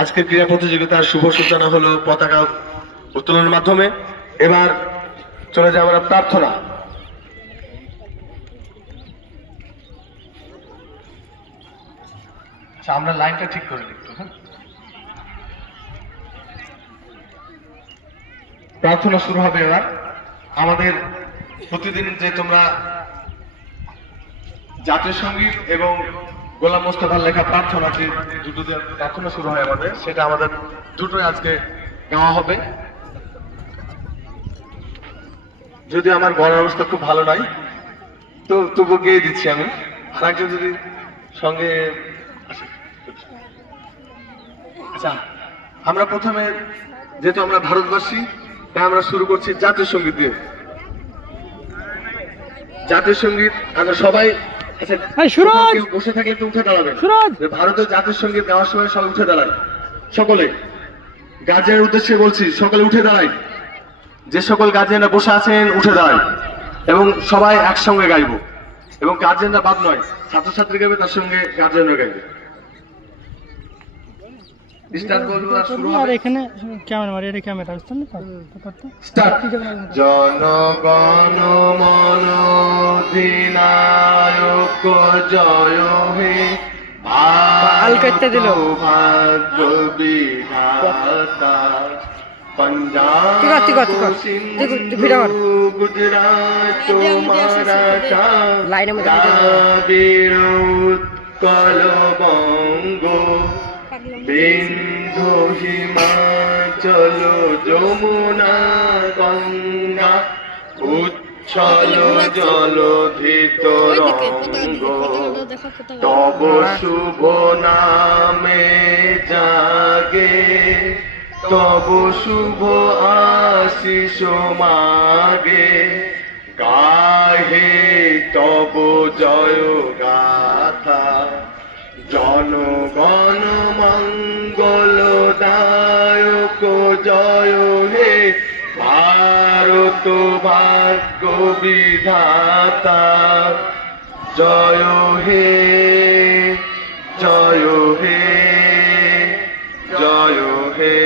আজকের ক্রীড়া প্রতিযোগিতার শুভ সূচনা হলো পতাকা উত্তোলনের মাধ্যমে। এবার চলে যায় আমরা প্রার্থনা। আচ্ছা, আমরা লাইনটা ঠিক করে একটু। হ্যাঁ, প্রার্থনা শুরু হবে এবার। আমাদের প্রতিদিন যে তোমরা জাতীয় সঙ্গীত এবং গোলাম মোস্তফার লেখা প্রার্থনা, যে দুটো দিয়ে প্রার্থনা শুরু হয় আমাদের, সেটা আমাদের দুটোই আজকে গাওয়া হবে। যদি আমার গলার অবস্থা খুব ভালো নয়, তো তবু গেয়ে দিচ্ছি আমি। আর একজন যদি সঙ্গে আসে। আচ্ছা, আমরা প্রথমে, যেহেতু আমরা ভারতবাসী, তাই আমরা শুরু করছি জাতীয় সঙ্গীত দিয়ে। জাতীয় সঙ্গীত আমরা সবাই, আচ্ছা কেউ বসে থাকলে একটু উঠে দাঁড়াবেন। ভারতের জাতীয় সঙ্গীত গাওয়ার সময় সবাই উঠে দাঁড়ায়। সকলে, গার্জিয়ানের উদ্দেশ্যে বলছি, সকলে উঠে দাঁড়ায়। যে সকল গার্জিয়ানরা বসে আছেন উঠে দাঁড়ায়, এবং সবাই একসঙ্গে গাইব। এবং গার্জিয়ানরা বাদ নয়, ছাত্রছাত্রী গাইবে, তার সঙ্গে গার্জিয়ানরা গাইবে। এখানে ক্যামেরা মারি, এটা ক্যামেরা জনগণ মন অধিনায়ক জয় হে ভাগ্য বিধাতা পাঞ্জাব গুজরাট মারাঠা দ্রাবিড় উৎকল বঙ্গ বিন্ধু হিমাচল যমুনা গঙ্গা উচ্ছল জলধিত রঙ্গ তব শুভ নামে জাগে তব শুভ আশিস মাগে গাহে তব জয় গাথা জনগণ মঙ্গলদায়ক জয় হে ভারত ভাগ্য বিধাতা জয় হে জয় হে জয় হে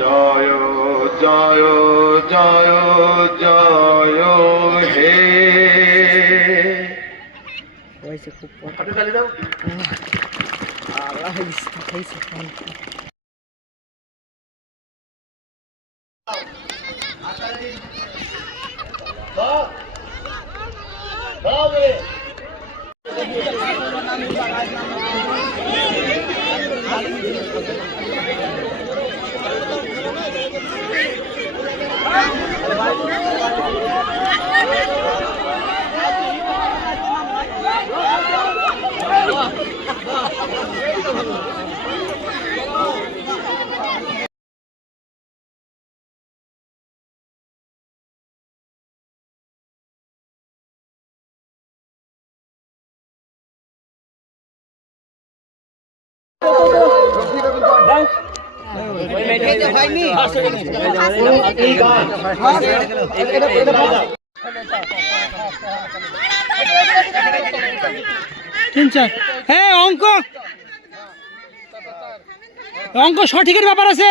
জয় জয় জয় জয় হে। খুব হাতে তালি দাও। হ্যাঁ, অঙ্ক অঙ্ক সঠিকের ব্যাপার আছে।